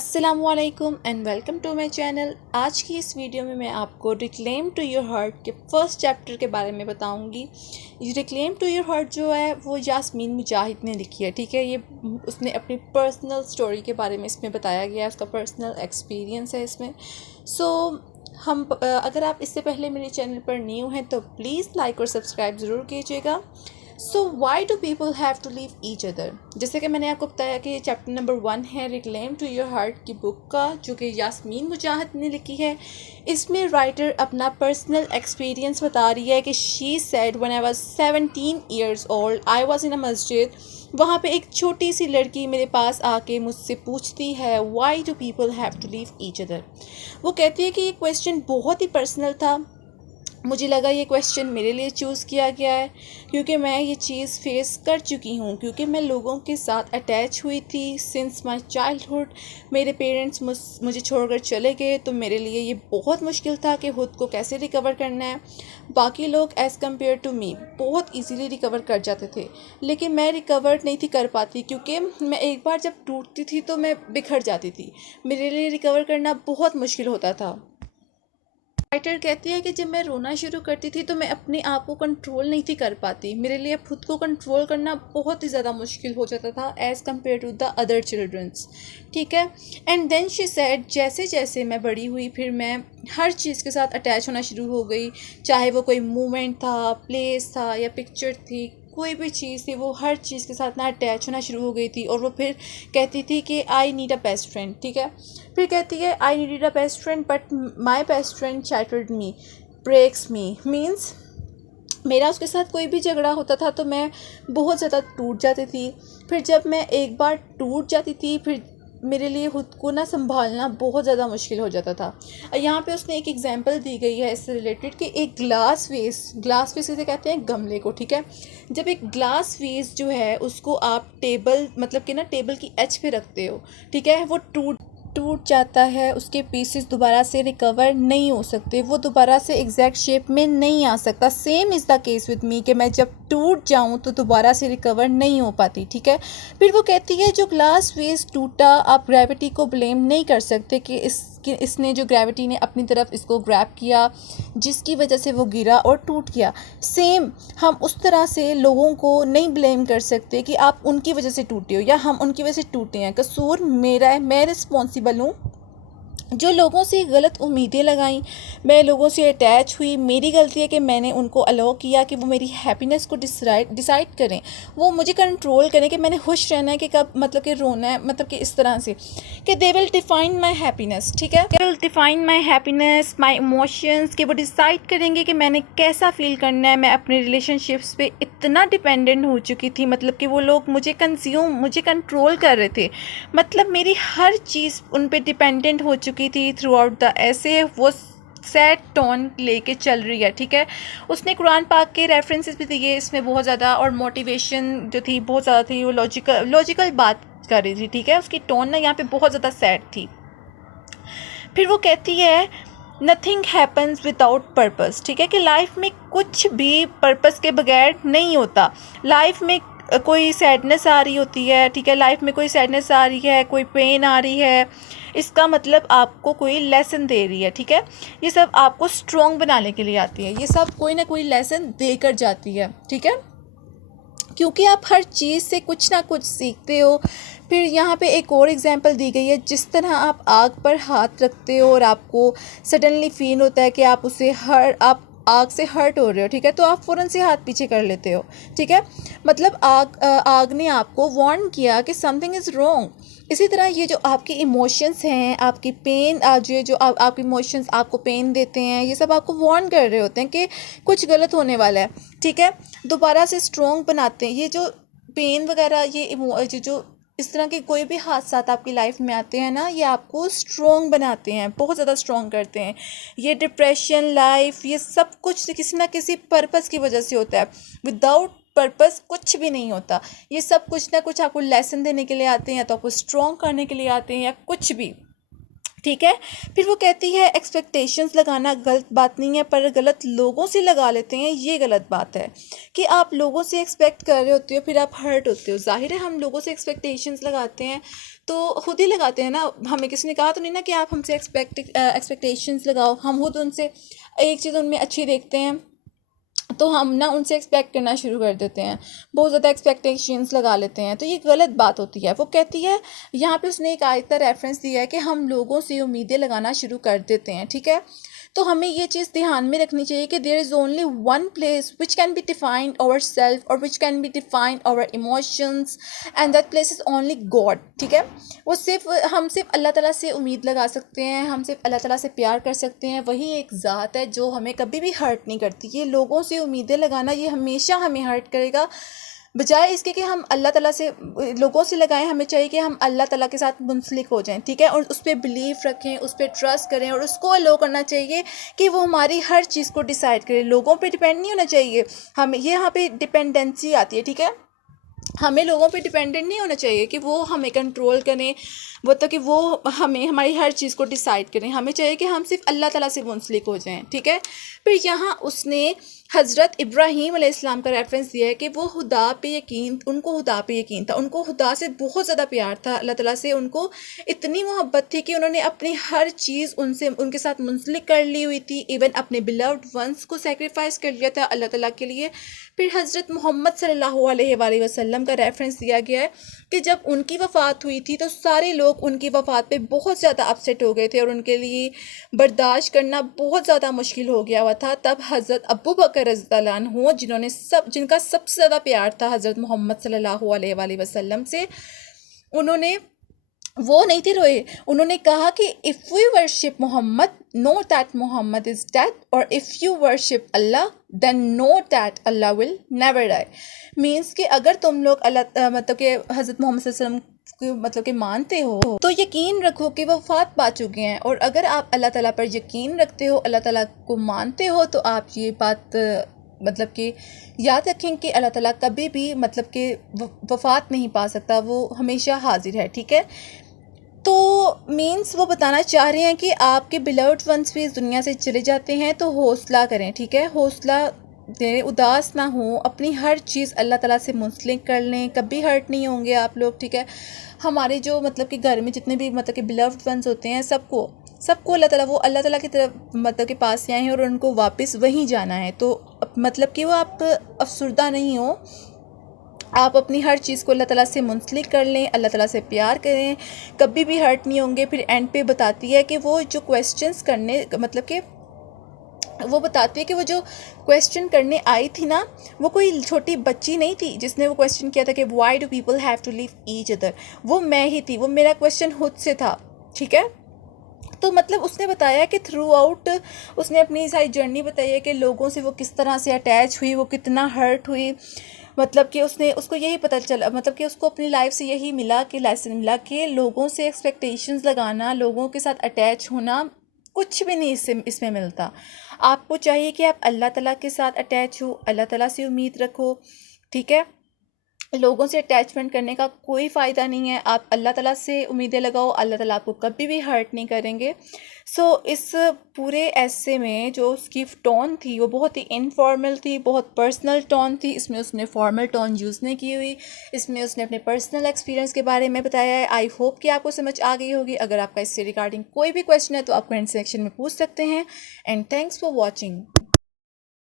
अस्सलामुअलैकुम and welcome to my channel. आज की इस वीडियो में मैं आपको रिक्लेम टू योर हार्ट के फर्स्ट चैप्टर के बारे में बताऊंगी। ये रिक्लेम टू योर हार्ट जो है वो यास्मीन मुजाहिद ने लिखी है। ठीक है, ये उसने अपनी पर्सनल स्टोरी के बारे में इसमें बताया गया है, उसका पर्सनल एक्सपीरियंस है इसमें। अगर आप इससे पहले मेरे चैनल पर न्यू हैं तो प्लीज़ लाइक और सब्सक्राइब ज़रूर कीजिएगा। So why do people have to leave each other. जैसे कि मैंने आपको बताया कि ये चैप्टर नंबर 1 है रिक्लेम टू योर हार्ट की बुक का, जो कि यास्मीन मुजाहिद ने लिखी है। इसमें राइटर अपना पर्सनल एक्सपीरियंस बता रही है कि she said when I was 17 years old I was in a मस्जिद। वहाँ पे एक छोटी सी लड़की मेरे पास आके मुझसे पूछती है why do people have to leave each other. वो कहती है कि ये क्वेश्चन बहुत ही पर्सनल था। मुझे लगा ये क्वेश्चन मेरे लिए चूज़ किया गया है क्योंकि मैं ये चीज़ फेस कर चुकी हूँ, क्योंकि मैं लोगों के साथ अटैच हुई थी सिंस माय चाइल्डहुड। मेरे पेरेंट्स मुझे छोड़कर चले गए तो मेरे लिए ये बहुत मुश्किल था कि खुद को कैसे रिकवर करना है। बाकी लोग एज़ कम्पेयर टू मी बहुत इजीली रिकवर कर जाते थे, लेकिन मैं रिकवर नहीं थी कर पाती क्योंकि मैं एक बार जब टूटती थी तो मैं बिखर जाती थी। मेरे लिए रिकवर करना बहुत मुश्किल होता था। राइटर कहती है कि जब मैं रोना शुरू करती थी तो मैं अपने आप को कंट्रोल नहीं थी कर पाती। मेरे लिए खुद को कंट्रोल करना बहुत ही ज़्यादा मुश्किल हो जाता था as compare to the other childrens. ठीक है, एंड देन शी सेड जैसे जैसे मैं बड़ी हुई फिर मैं हर चीज़ के साथ अटैच होना शुरू हो गई, चाहे वो कोई मोमेंट था, प्लेस था या पिक्चर थी, कोई भी चीज़ थी, वो हर चीज़ के साथ ना अटैच होना शुरू हो गई थी। और वो फिर कहती थी कि I need a best friend. ठीक है, फिर कहती है I need a best friend but my best friend chattered me breaks me. Means मेरा उसके साथ कोई भी झगड़ा होता था तो मैं बहुत ज़्यादा टूट जाती थी। फिर जब मैं एक बार टूट जाती थी फिर मेरे लिए खुद को ना संभालना बहुत ज़्यादा मुश्किल हो जाता था। यहाँ पे उसने एक एग्जांपल दी गई है इससे रिलेटेड कि एक ग्लास वेस इसे कहते हैं गमले को। ठीक है, जब एक ग्लास वेस जो है उसको आप टेबल मतलब कि ना टेबल की एज पे रखते हो, ठीक है, वो टूट जाता है, उसके पीसेस दोबारा से रिकवर नहीं हो सकते, वो दोबारा से एग्जैक्ट शेप में नहीं आ सकता। Same is the case with me कि मैं जब टूट जाऊं तो दोबारा से रिकवर नहीं हो पाती। ठीक है, फिर वो कहती है जो ग्लास वेस टूटा आप ग्रेविटी को ब्लेम नहीं कर सकते कि इसने जो ग्रेविटी ने अपनी तरफ इसको ग्रैब किया जिसकी वजह से वो गिरा और टूट गया। सेम हम उस तरह से लोगों को नहीं ब्लेम कर सकते कि आप उनकी वजह से टूटे हो या हम उनकी वजह से टूटे हैं। कसूर मेरा है, मैं रिस्पॉन्सिबल हूँ। जो लोगों से गलत उम्मीदें लगाई, मैं लोगों से अटैच हुई, मेरी गलती है कि मैंने उनको अलाउ किया कि वो मेरी हैप्पीनेस को डिसाइड करें, वो मुझे कंट्रोल करें कि मैंने खुश रहना है कि कब मतलब कि रोना है, मतलब कि इस तरह से कि they will define my happiness. ठीक है, they will define my happiness my emotions, कि वो डिसाइड करेंगे कि मैंने कैसा फील करना है। मैं अपने रिलेशनशिप्स पे इतना डिपेंडेंट हो चुकी थी, मतलब कि वो लोग मुझे कंट्रोल कर रहे थे, मतलब मेरी हर चीज़ उन पे डिपेंडेंट हो चुकी थी थ्रू आउट द ऐसे। वो सैड टोन लेके चल रही है। ठीक है, उसने कुरान पाक के रेफरेंसेस भी दिए इसमें बहुत ज़्यादा, और मोटिवेशन जो थी बहुत ज़्यादा थी, वो लॉजिकल बात कर रही थी। ठीक है, उसकी टोन ना यहाँ पे बहुत ज़्यादा सैड थी। फिर वो कहती है नथिंग हैपन्स विदाउट पर्पस। ठीक है, कि लाइफ में कुछ भी पर्पस के बगैर नहीं होता। लाइफ में कोई सैडनेस आ रही होती है, ठीक है, लाइफ में कोई सैडनेस आ रही है, कोई पेन आ रही है, इसका मतलब आपको कोई लेसन दे रही है। ठीक है, ये सब आपको स्ट्रॉन्ग बनाने के लिए आती है, ये सब कोई ना कोई लेसन देकर जाती है। ठीक है, क्योंकि आप हर चीज़ से कुछ ना कुछ सीखते हो। फिर यहाँ पे एक और एग्जांपल दी गई है, जिस तरह आप आग पर हाथ रखते हो और आपको सडनली फील होता है कि आप आग से हर्ट हो रहे हो, ठीक है, तो आप फ़ौरन से हाथ पीछे कर लेते हो। ठीक है, मतलब आग ने आपको वार्न किया कि समथिंग इज़ रॉन्ग। इसी तरह ये जो आपके इमोशंस हैं, आपकी पेन ये जो आपके इमोशंस आपको पेन देते हैं, ये सब आपको वार्न कर रहे होते हैं कि कुछ गलत होने वाला है। ठीक है, दोबारा से स्ट्रॉन्ग बनाते हैं। ये जो पेन वगैरह जो इस तरह के कोई भी हादसा आपकी लाइफ में आते हैं ना, ये आपको स्ट्रॉन्ग बनाते हैं, बहुत ज़्यादा स्ट्रॉन्ग करते हैं। ये डिप्रेशन, लाइफ, ये सब कुछ किसी ना किसी पर्पस की वजह से होता है। विदाउट पर्पस कुछ भी नहीं होता। ये सब कुछ ना कुछ आपको लेसन देने के लिए आते हैं, या तो आपको स्ट्रॉन्ग करने के लिए आते हैं, या कुछ भी। ठीक है। फिर वो कहती है एक्सपेक्टेशंस लगाना गलत बात नहीं है, पर गलत लोगों से लगा लेते हैं, ये गलत बात है। कि आप लोगों से एक्सपेक्ट कर रहे होते हो, फिर आप हर्ट होते हो। जाहिर है हम लोगों से एक्सपेक्टेशंस लगाते हैं तो खुद ही लगाते हैं ना, हमें किसी ने कहा तो नहीं ना कि आप हमसे एक्सपेक्टेशंस लगाओ। हम खुद उनसे एक चीज़ उनमें अच्छी देखते हैं तो हम ना उनसे एक्सपेक्ट करना शुरू कर देते हैं, बहुत ज़्यादा एक्सपेक्टेशंस लगा लेते हैं, तो ये गलत बात होती है। वो कहती है, यहाँ पे उसने एक आयत का रेफरेंस दिया है कि हम लोगों से उम्मीदें लगाना शुरू कर देते हैं, ठीक है। तो हमें ये चीज़ ध्यान में रखनी चाहिए कि there is only one place which can be defined our self और which can be defined our emotions, and that place is only God, ठीक है। वो हम सिर्फ अल्लाह ताला से उम्मीद लगा सकते हैं, हम सिर्फ अल्लाह ताला से प्यार कर सकते हैं। वही एक ज़ात है जो हमें कभी भी हर्ट नहीं करती। ये लोगों से उम्मीदें लगाना ये हमेशा हमें हर्ट करेगा, बजाय इसके कि हम अल्लाह ताला से लोगों से लगाएं। हमें चाहिए कि हम अल्लाह ताला के साथ मुंसलिक हो जाएं, ठीक है, और उस पर बिलीव रखें, उस पर ट्रस्ट करें, और उसको अलो करना चाहिए कि वो हमारी हर चीज़ को डिसाइड करे। लोगों पे डिपेंड नहीं होना चाहिए हमें, ये यहाँ पे डिपेंडेंसी आती है, ठीक है। हमें लोगों पे डिपेंडेंट नहीं होना चाहिए कि वो हमें कंट्रोल करें, वो तो कि वो हमें हमारी हर चीज़ को डिसाइड करें। हमें चाहिए कि हम सिर्फ अल्लाह ताला से मुंसलिक हो जाएं, ठीक है। फिर यहाँ उसने हज़रत इब्राहीम अलैहिस्सलाम का रेफरेंस दिया है कि वो खुदा पे यकीन, उनको खुदा पे यकीन था, उनको खुदा से बहुत ज़्यादा प्यार था, अल्लाह ताला से उनको इतनी मोहब्बत थी कि उन्होंने अपनी हर चीज़ उनसे उनके साथ मुंसलिक कर ली हुई थी। इवन अपने बिलव्ड वंस को सेक्रीफाइस कर लिया था अल्लाह ताला के लिए। फिर हज़रत मोहम्मद सल्लल्लाहु अलैहि वसल्लम का रेफरेंस दिया गया है कि जब उनकी वफ़ात हुई थी तो सारे लोग उनकी वफ़ात पे बहुत ज़्यादा अपसेट हो गए थे और उनके लिए बर्दाश्त करना बहुत ज़्यादा मुश्किल हो गया हुआ था। तब हज़रत अबू बकर रज़ियल्लाहु अन्हु, जिनका सबसे ज़्यादा प्यार था हज़रत मोहम्मद सल्लल्लाहु अलैहि वसल्लम से, उन्होंने वो नहीं थे रोए। उन्होंने कहा कि if we worship Muhammad, know that Muhammad is dead, और if you worship Allah then know that Allah will never die. Means कि अगर तुम लोग अल्लाह मतलब कि हज़रत मोहम्मद सल्लल्लाहु अलैहि वसल्लम को मतलब कि मानते हो तो यकीन रखो कि वो वफ़ात पा चुके हैं। और अगर आप अल्लाह ताला पर यकीन रखते हो, अल्लाह ताला को मानते हो, तो आप ये बात मतलब कि याद रखें कि अल्लाह ताला कभी भी मतलब कि वफ़ात नहीं पा सकता, वो हमेशा हाजिर है, ठीक है। तो मीन्स वो बताना चाह रहे हैं कि आपके बिलव्ड वंस भी इस दुनिया से चले जाते हैं तो हौसला करें, ठीक है, हौसला दें, उदास ना हो, अपनी हर चीज़ अल्लाह ताला से मुंसलिक कर लें, कभी हर्ट नहीं होंगे आप लोग, ठीक है। हमारे जो मतलब कि घर में जितने भी मतलब कि बिलव्ड वंस होते हैं, सबको सबको अल्लाह ताला की तरफ मतलब के पास से आए हैं और उनको वापस वहीं जाना है। तो मतलब कि वो आप अफसरदा नहीं हो, आप अपनी हर चीज़ को अल्लाह ताला से मुंसलिक कर लें, अल्लाह ताला से प्यार करें, कभी भी हर्ट नहीं होंगे। फिर एंड पे बताती है कि वो जो क्वेश्चंस करने मतलब कि वो बताती है कि वो जो क्वेश्चन करने आई थी ना, वो कोई छोटी बच्ची नहीं थी जिसने वो क्वेश्चन किया था कि why do people have to live each other. वो मैं ही थी, वो मेरा क्वेश्चन खुद से था, ठीक है। तो मतलब उसने बताया कि थ्रू आउट उसने अपनी सारी जर्नी बताई है कि लोगों से वो किस तरह से अटैच हुई, वो कितना हर्ट हुई। मतलब कि उसको यही पता चला, मतलब कि उसको अपनी लाइफ से यही मिला कि लेसन मिला कि लोगों से एक्सपेक्टेशंस लगाना, लोगों के साथ अटैच होना कुछ भी नहीं इसमें मिलता। आपको चाहिए कि आप अल्लाह ताला के साथ अटैच हो, अल्लाह ताला से उम्मीद रखो, ठीक है। लोगों से अटैचमेंट करने का कोई फ़ायदा नहीं है। आप अल्लाह ताला से उम्मीदें लगाओ, अल्लाह ताला आपको कभी भी हर्ट नहीं करेंगे। सो इस पूरे ऐसे में जो उसकी टोन थी वो बहुत ही इनफॉर्मल थी, बहुत पर्सनल टोन थी। इसमें उसने फॉर्मल टोन यूज़ नहीं की हुई, इसमें उसने अपने पर्सनल एक्सपीरियंस के बारे में बताया है। आई होप कि आपको समझ आ गई होगी। अगर आपका इससे रिगार्डिंग कोई भी क्वेश्चन है तो आप कमेंट सेक्शन में पूछ सकते हैं। And thanks for watching.